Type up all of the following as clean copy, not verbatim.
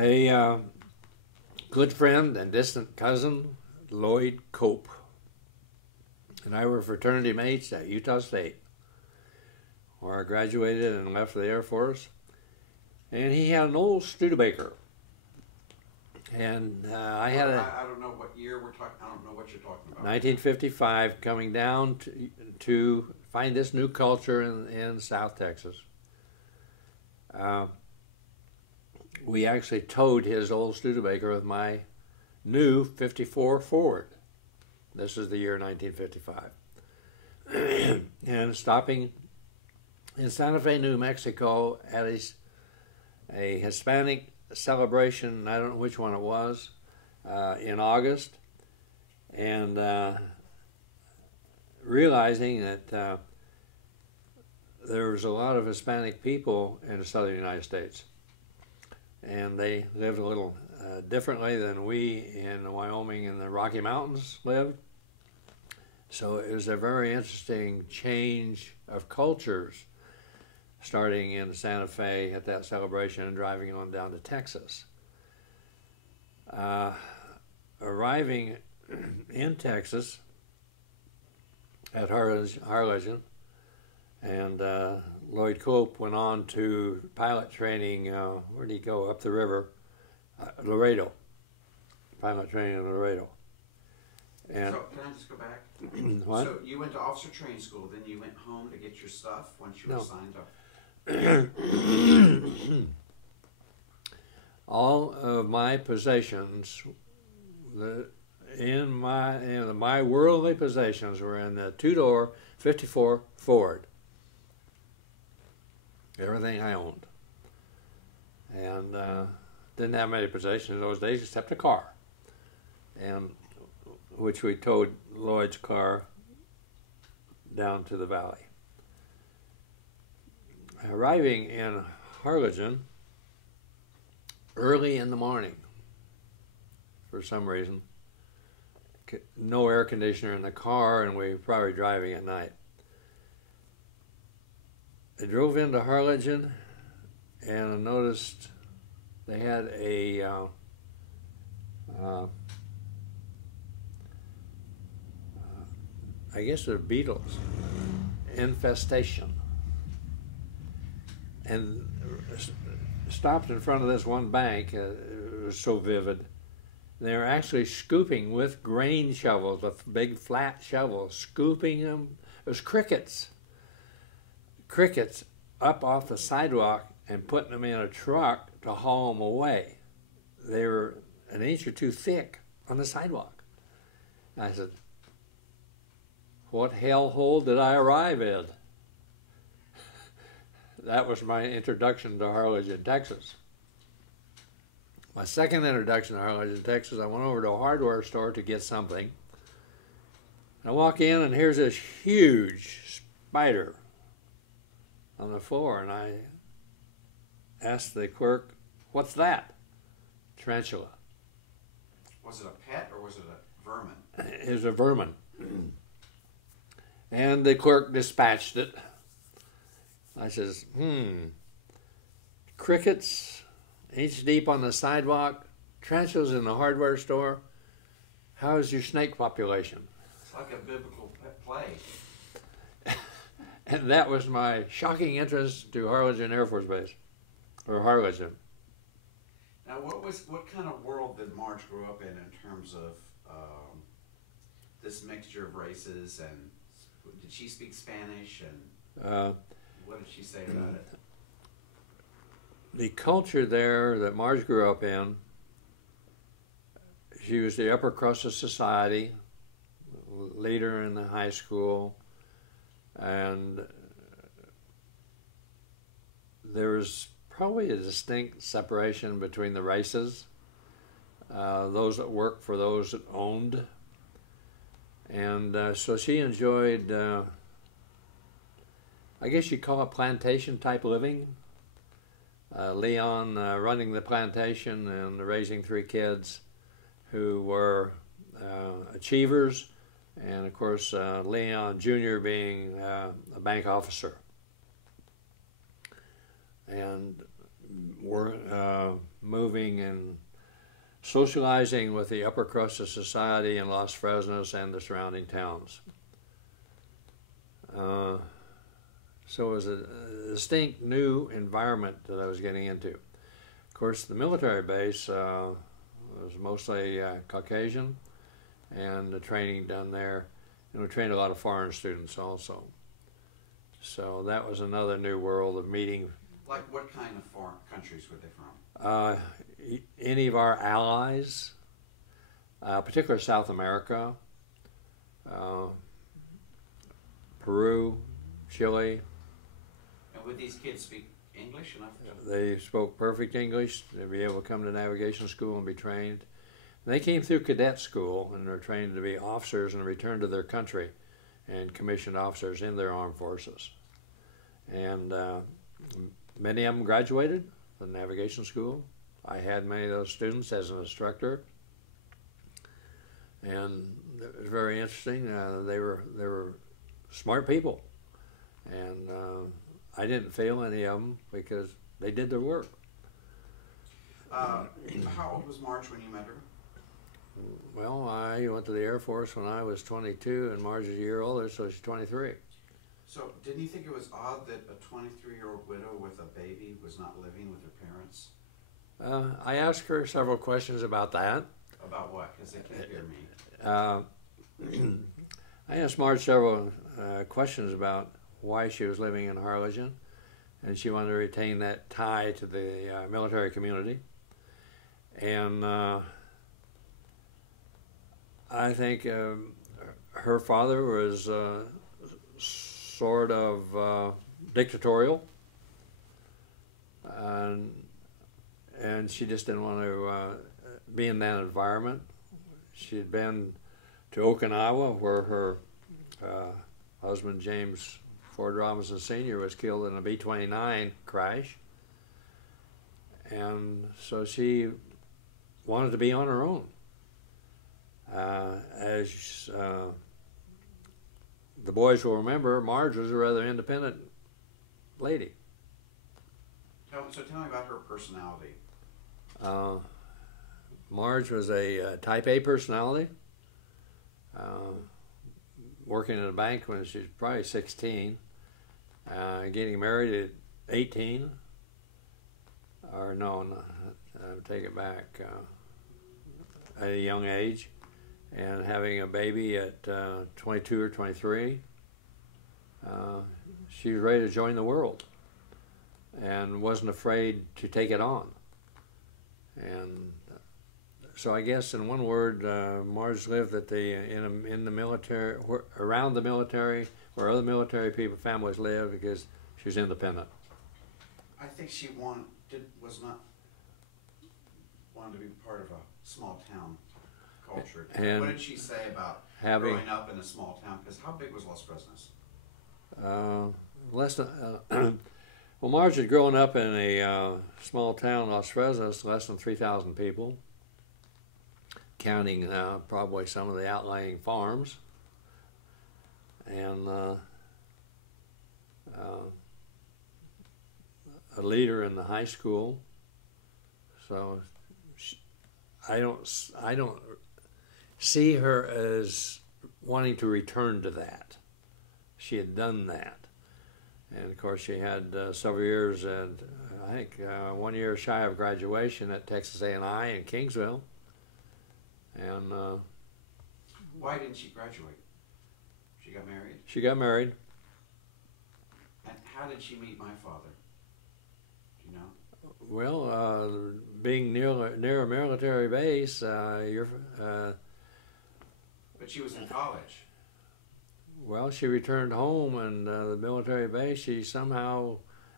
A good friend and distant cousin, Lloyd Cope, and I were fraternity mates at Utah State, where I graduated and left for the Air Force. And he had an old Studebaker. And I had I don't know what year we're talking. I don't know what you're talking about. 1955, coming down to find this new culture in South Texas. We actually towed his old Studebaker with my new 54 Ford. This is the year 1955. And stopping in Santa Fe, New Mexico at a Hispanic celebration, I don't know which one it was, in August, and realizing that there was a lot of Hispanic people in the southern United States, and they lived a little differently than we in Wyoming and the Rocky Mountains lived. So it was a very interesting change of cultures starting in Santa Fe at that celebration and driving on down to Texas. Arriving in Texas at Harlingen, and Lloyd Cope went on to pilot training, where did he go? Up the river, Laredo. Pilot training in Laredo. And so, can I just go back? What? So, you went to officer training school, then you went home to get your stuff once you were signed up? All of my possessions, my worldly possessions, were in the two-door 54 Ford. Everything I owned, and didn't have many possessions in those days except a car, and which we towed Lloyd's car down to the valley. Arriving in Harlingen early in the morning, for some reason, no air conditioner in the car, and we were probably driving at night. I drove into Harlingen, and I noticed they had a I guess they're beetles, infestation. And stopped in front of this one bank. It was so vivid. They were actually scooping with grain shovels, with big flat shovels, scooping them. It was crickets up off the sidewalk and putting them in a truck to haul them away. They were an inch or two thick on the sidewalk. And I said, what hellhole did I arrive in? That was my introduction to Harlingen, Texas. My second introduction to Harlingen, Texas, I went over to a hardware store to get something. I walk in, and here's this huge spider on the floor, and I asked the clerk, what's that? Tarantula. Was it a pet or was it a vermin? It was a vermin. And the clerk dispatched it. I says, crickets, inch deep on the sidewalk, tarantulas in the hardware store. How's your snake population? It's like a biblical play. And that was my shocking interest to Harlingen Air Force Base, or Harlingen. Now, what kind of world did Marge grow up in terms of this mixture of races, and did she speak Spanish, and what did she say about it? The culture there that Marge grew up in, she was the upper crust of society, leader in the high school, and there was probably a distinct separation between the races, those that worked for those that owned. And so she enjoyed, I guess you'd call it plantation type living. Leon running the plantation and raising 3 kids who were achievers, and of course Leon Jr. being a bank officer. And moving and socializing with the upper crust of society in Los Fresnos and the surrounding towns. So it was a distinct new environment that I was getting into. Of course, the military base was mostly Caucasian, and the training done there, and we trained a lot of foreign students also. So that was another new world of meeting. Like what kind of foreign countries were they from? Any of our allies, particularly South America, Peru, Chile. And would these kids speak English enough? They spoke perfect English. They'd be able to come to navigation school and be trained. And they came through cadet school and were trained to be officers and returned to their country and commissioned officers in their armed forces. And many of them graduated from navigation school. I had many of those students as an instructor, and it was very interesting. They were smart people, and I didn't fail any of them because they did their work. How old was Marge when you met her? Well, I went to the Air Force when I was 22, and Marge is a year older, so she's 23. So didn't you think it was odd that a 23-year-old widow with a baby was not living with her parents? I asked her several questions about that. About what? Because they can't hear me. I asked Marge several questions about why she was living in Harlingen, and she wanted to retain that tie to the military community. And I think her father was sort of dictatorial, and she just didn't want to be in that environment. She had been to Okinawa, where her husband, James Ford Robinson Sr., was killed in a B-29 crash. And so she wanted to be on her own. As the boys will remember, Marge was a rather independent lady. So tell me about her personality. Marge was a type A personality, working in a bank when she was probably 16, getting married at 18, or no, take it back, at a young age, and having a baby at 22 or 23. She was ready to join the world and wasn't afraid to take it on. And so I guess in one word, Marge lived at in the military, around the military, where other military families live, because she was independent. I think she wanted to be part of a small town culture. And what did she say about growing up in a small town? Because how big was Los Fresnos? Less than. Well, Marge had grown up in a small town, Los Fresnos, less than 3,000 people, counting probably some of the outlying farms, and a leader in the high school. So I don't see her as wanting to return to that. She had done that. And of course, she had several years, and I think 1 year shy of graduation at Texas A&I in Kingsville. And why didn't she graduate? She got married? She got married. And how did she meet my father? Do you know? Well, being near a military base, but she was in college. Well, she returned home, and the military base, she somehow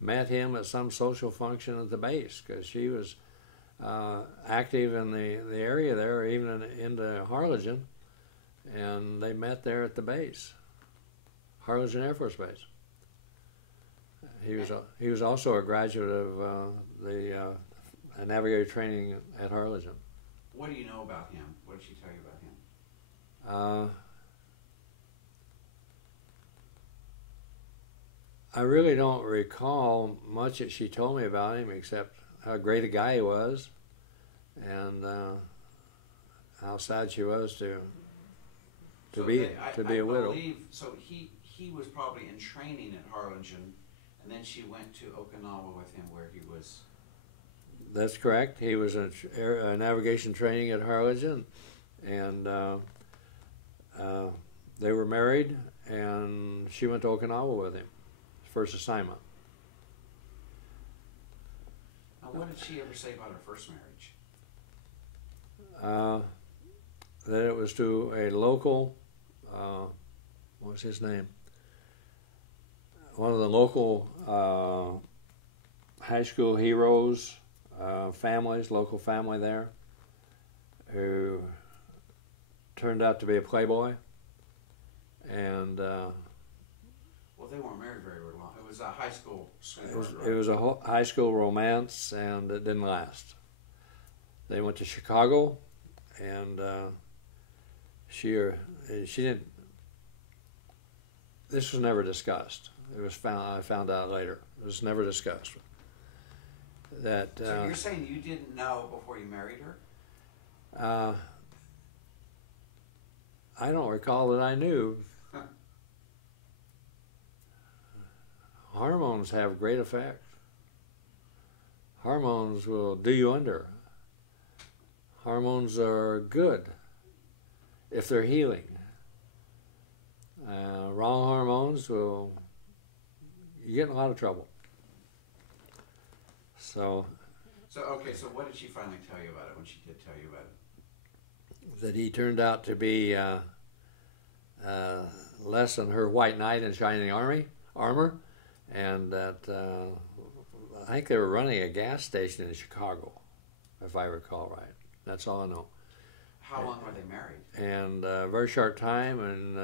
met him at some social function at the base, because she was active in the area there, even into Harlingen, and they met there at the base, Harlingen Air Force Base. He was also a graduate of the navigator training at Harlingen. What do you know about him? What did she tell you about him? I really don't recall much that she told me about him, except how great a guy he was, and how sad she was to be a widow. So he was probably in training at Harlingen, and then she went to Okinawa with him, where he was. That's correct. He was in navigation training at Harlingen, and they were married, and she went to Okinawa with him. First assignment. Now, what did she ever say about her first marriage? That it was to a local, what was his name? One of the local high school heroes, local family there, who turned out to be a playboy. And well, they weren't married very long. It was a high school sweetheart, it was a high school romance, and it didn't last. They went to Chicago, and she didn't. This was never discussed. I found out later. It was never discussed. So you're saying you didn't know before you married her? I don't recall that I knew. Hormones have great effect. Hormones will do you under. Hormones are good if they're healing. Wrong hormones you get in a lot of trouble. So what did she finally tell you about it, when she did tell you about it? That he turned out to be less than her white knight in shining armor, and that I think they were running a gas station in Chicago, if I recall right. That's all I know. How long were they married? And a very short time, and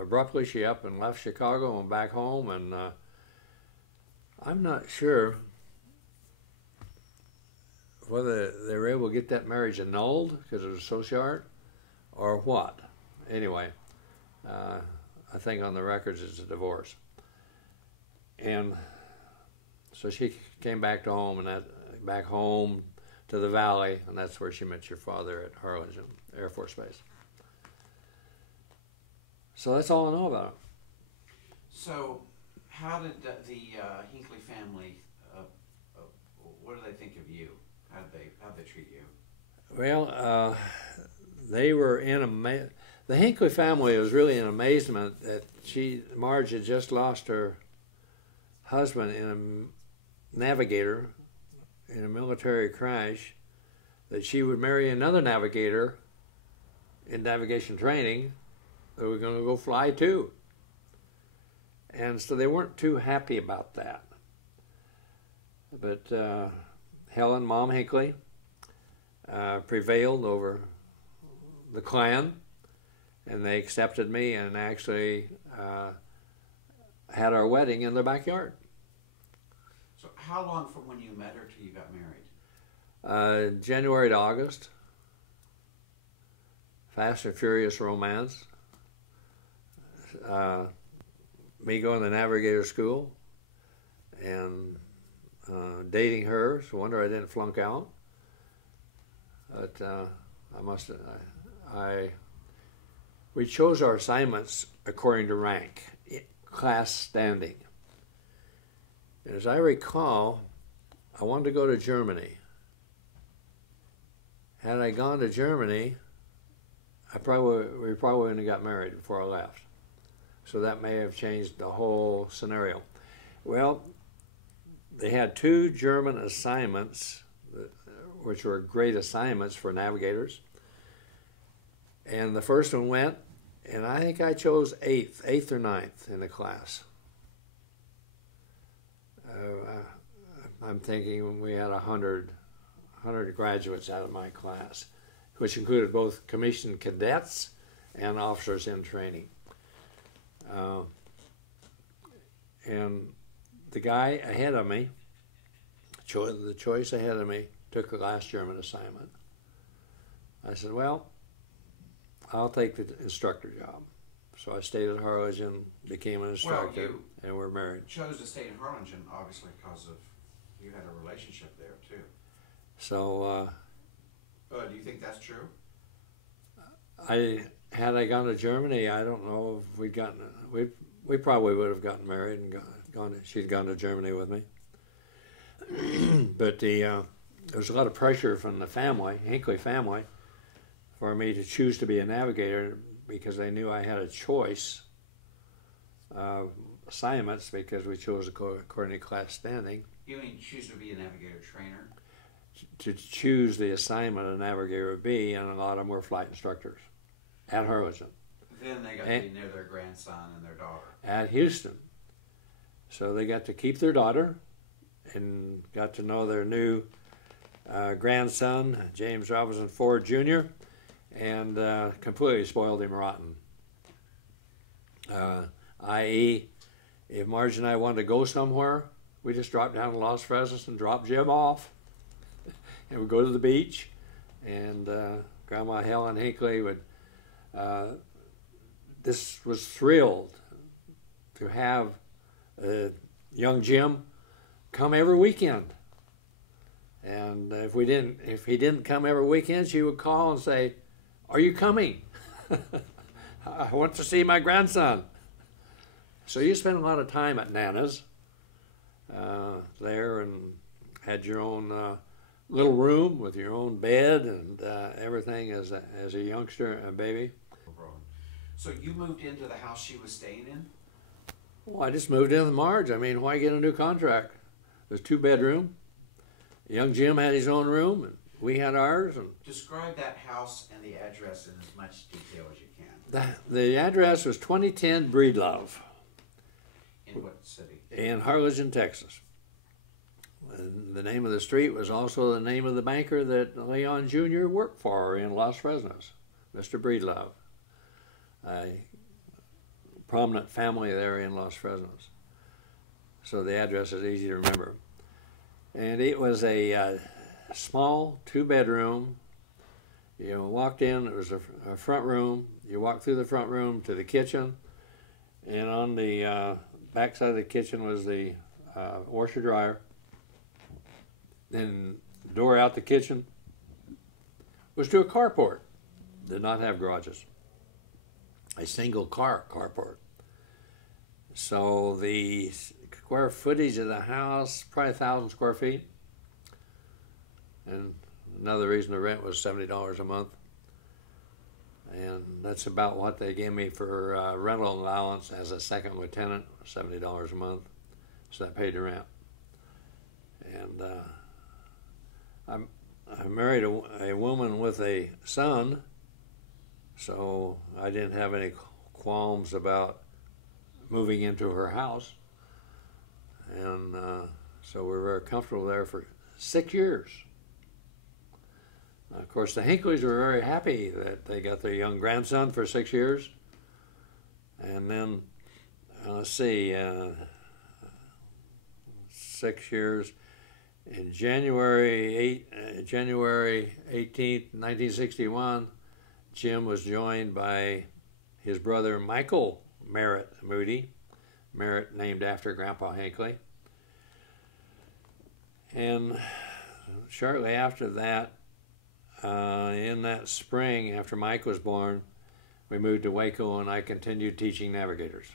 abruptly she up and left Chicago and went back home, and I'm not sure whether they were able to get that marriage annulled because it was so short, or what. Anyway, I think on the records it's a divorce. And so she came back to the valley, and that's where she met your father at Harlingen Air Force Base. So that's all I know about him. So how did the Hinckley family, what do they think of you? How did they treat you? Well, they were the Hinckley family was really in amazement that Marge had just lost her husband in a navigator in a military crash, that she would marry another navigator in navigation training that were going to go fly too. And so they weren't too happy about that. But Helen, Mom Hinckley, prevailed over the clan, and they accepted me and actually had our wedding in their backyard. So how long from when you met her till you got married? January to August. Fast and Furious romance. Me going to navigator school and dating her. It's a wonder I didn't flunk out. But we chose our assignments according to rank, class standing. As I recall, I wanted to go to Germany. Had I gone to Germany, we probably wouldn't have got married before I left. So that may have changed the whole scenario. Well, they had 2 German assignments, which were great assignments for navigators. And the first one went, and I think I chose 8th or 9th in the class. I'm thinking we had 100 graduates out of my class, which included both commissioned cadets and officers in training. And the guy ahead of me, the choice ahead of me, took the last German assignment. I said, well, I'll take the instructor job. So I stayed at Harlingen, became an instructor, you and we're married. chose to stay in Harlingen, obviously, because of you had a relationship there too. So Do you think that's true? had I gone to Germany, I don't know if we'd gotten. We probably would have gotten married and gone. She'd gone to Germany with me. But there was a lot of pressure from the family, Hinckley family, for me to choose to be a navigator because they knew I had a choice of assignments because we chose according to class standing. You mean choose to be a navigator trainer? To choose the assignment a navigator would be, and a lot of them were flight instructors at Harlingen. Then they got to be near their grandson and their daughter. At Houston. So they got to keep their daughter and got to know their new grandson, James Robinson Ford Jr., and completely spoiled him rotten. I.e., if Marge and I wanted to go somewhere, we just dropped down to Las Fresas and dropped Jim off. And we'd go to the beach, and Grandma Helen Hinckley would, this was thrilled to have young Jim come every weekend. And if he didn't come every weekend, she would call and say, "Are you coming? I want to see my grandson." So you spent a lot of time at Nana's there, and had your own little room with your own bed and everything as a youngster, a baby. So you moved into the house she was staying in? Well, I just moved in with Marge. I mean, why get a new contract? It was 2-bedroom. Young Jim had his own room, and we had ours. And describe that house and the address in as much detail as you can. The address was 2010 Breedlove. In what city? In Harlingen, Texas. And the name of the street was also the name of the banker that Leon Jr. worked for in Las Fresnas, Mr. Breedlove. A prominent family there in Las Fresnas. So the address is easy to remember. And it was a small 2-bedroom. You walked in, it was a front room. You walked through the front room to the kitchen, and on the back side of the kitchen was the washer dryer. Then the door out the kitchen was to a carport. Did not have garages. A single car carport. So the square footage of the house, probably 1,000 square feet. And another reason the rent was $70 a month. And that's about what they gave me for rental allowance as a second lieutenant, $70 a month. So that paid the rent. And I married a woman with a son, so I didn't have any qualms about moving into her house. And so we were very comfortable there for 6 years. Of course, the Hinkleys were very happy that they got their young grandson for 6 years. And then, let's see, 6 years. In January 18th, 1961, Jim was joined by his brother Michael Merritt Moody, Merritt named after Grandpa Hinckley. And shortly after that, in that spring after Mike was born, we moved to Waco, and I continued teaching navigators.